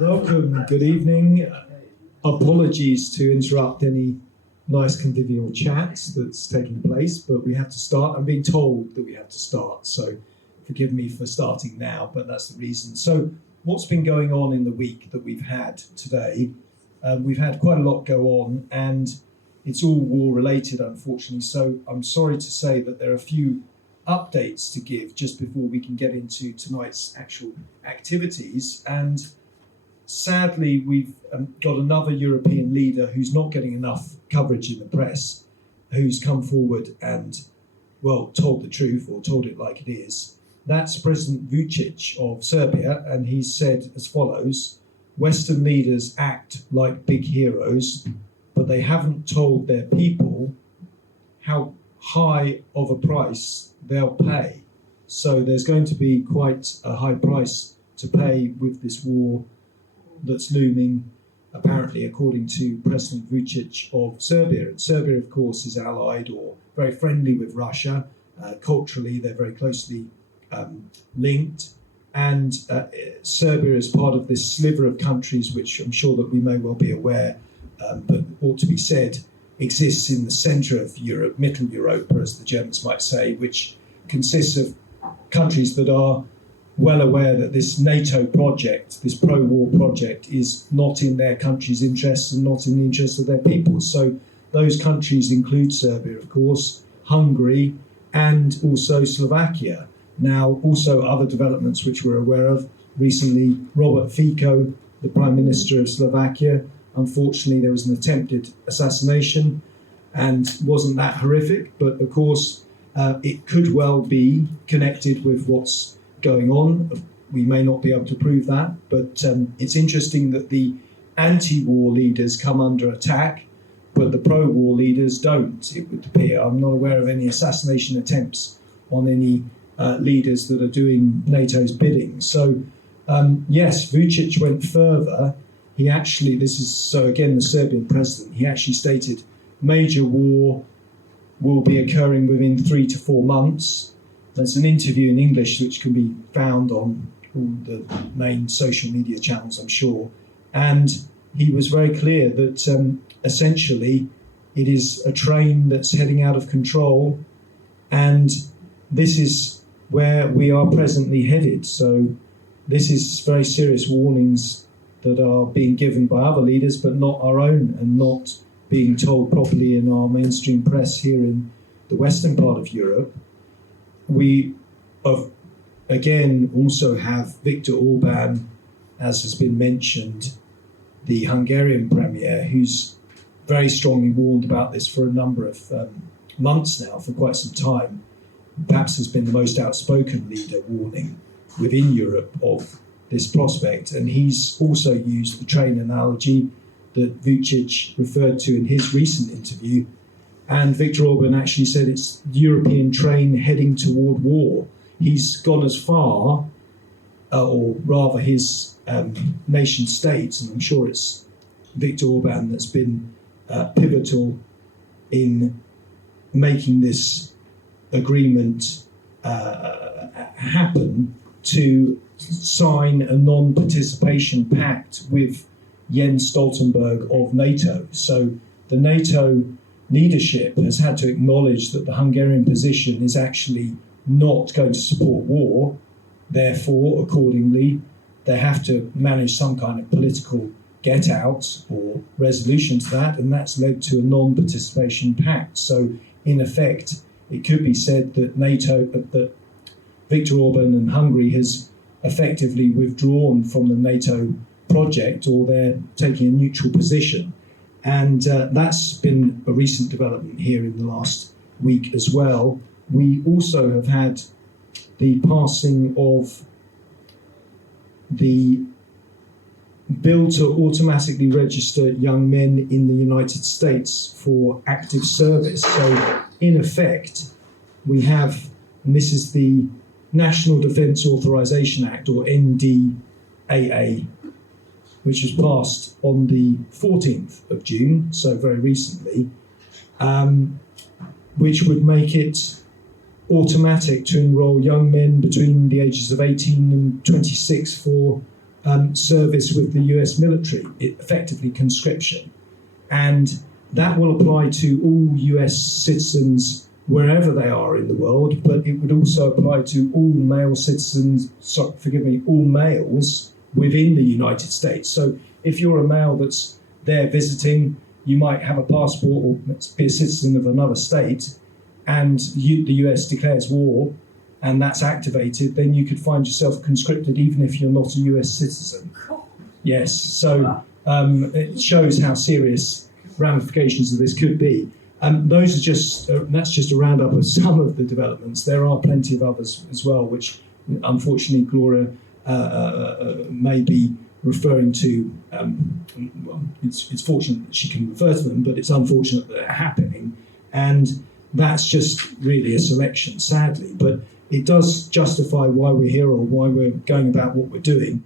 Welcome, good evening. Apologies to interrupt any nice convivial chats that's taking place, but we have to start. I'm being told that we have to start, so forgive me for starting now, but that's the reason. So what's been going on in the week that we've had today? We've had quite a lot go on, and it's all war related, unfortunately. So I'm sorry to say that there are a few updates to give just before we can get into tonight's actual activities. And sadly, we've got another European leader who's not getting enough coverage in the press, who's come forward and, well, told the truth, or told it like it is. That's President Vučić of Serbia, and he's said as follows: Western leaders act like big heroes, but they haven't told their people how high of a price they'll pay. So there's going to be quite a high price to pay with this war that's looming, apparently, according to President Vučić of Serbia. And Serbia, of course, is allied or very friendly with Russia. Culturally, they're very closely linked. And Serbia is part of this sliver of countries, which I'm sure that we may well be aware, but ought to be said, exists in the centre of Europe, Middle Europe, as the Germans might say, which consists of countries that are well aware that this NATO project, this pro-war project, is not in their country's interests and not in the interests of their people. So those countries include Serbia, of course, Hungary, and also Slovakia. Now, also other developments which we're aware of. Recently, Robert Fico, the Prime Minister of Slovakia, unfortunately there was an attempted assassination, and wasn't that horrific, but of course it could well be connected with what's going on. We may not be able to prove that, but it's interesting that the anti-war leaders come under attack, but the pro-war leaders don't, it would appear. I'm not aware of any assassination attempts on any leaders that are doing NATO's bidding. So yes, Vučić went further. He actually, so again, the Serbian president, he actually stated major war will be occurring within 3 to 4 months. There's an interview in English which can be found on all the main social media channels, I'm sure. And he was very clear that essentially it is a train that's heading out of control, and this is where we are presently headed. So this is very serious warnings that are being given by other leaders, but not our own, and not being told properly in our mainstream press here in the western part of Europe. We, again, also have Viktor Orban, as has been mentioned, the Hungarian premier, who's very strongly warned about this for a number of months now, for quite some time. Perhaps has been the most outspoken leader warning within Europe of this prospect. And he's also used the train analogy that Vučić referred to in his recent interview. And Viktor Orban actually said it's the European train heading toward war. He's gone as far, or rather his nation state, and I'm sure it's Viktor Orban that's been pivotal in making this agreement happen, to sign a non-participation pact with Jens Stoltenberg of NATO. So the NATO leadership has had to acknowledge that the Hungarian position is actually not going to support war. Therefore, accordingly, they have to manage some kind of political get-out or resolution to that, and that's led to a non-participation pact. So, in effect, it could be said that that Viktor Orban and Hungary has effectively withdrawn from the NATO project, or they're taking a neutral position. And that's been a recent development here in the last week as well. We also have had the passing of the bill to automatically register young men in the United States for active service. So, in effect, we have, and this is the National Defense Authorization Act, or NDAA, which was passed on the 14th of June, so very recently, which would make it automatic to enrol young men between the ages of 18 and 26 for service with the US military, effectively conscription. And that will apply to all US citizens wherever they are in the world, but it would also apply to all male citizens, all males within the United States. So if you're a male that's there visiting, you might have a passport or be a citizen of another state, and the US declares war, and that's activated, then you could find yourself conscripted even if you're not a US citizen. Yes, so it shows how serious ramifications of this could be. Those are that's just a roundup of some of the developments. There are plenty of others as well, which unfortunately Gloria may be referring to. Well, it's fortunate that she can refer to them, but it's unfortunate that they're happening. And that's just really a selection, sadly. But it does justify why we're here or why we're going about what we're doing.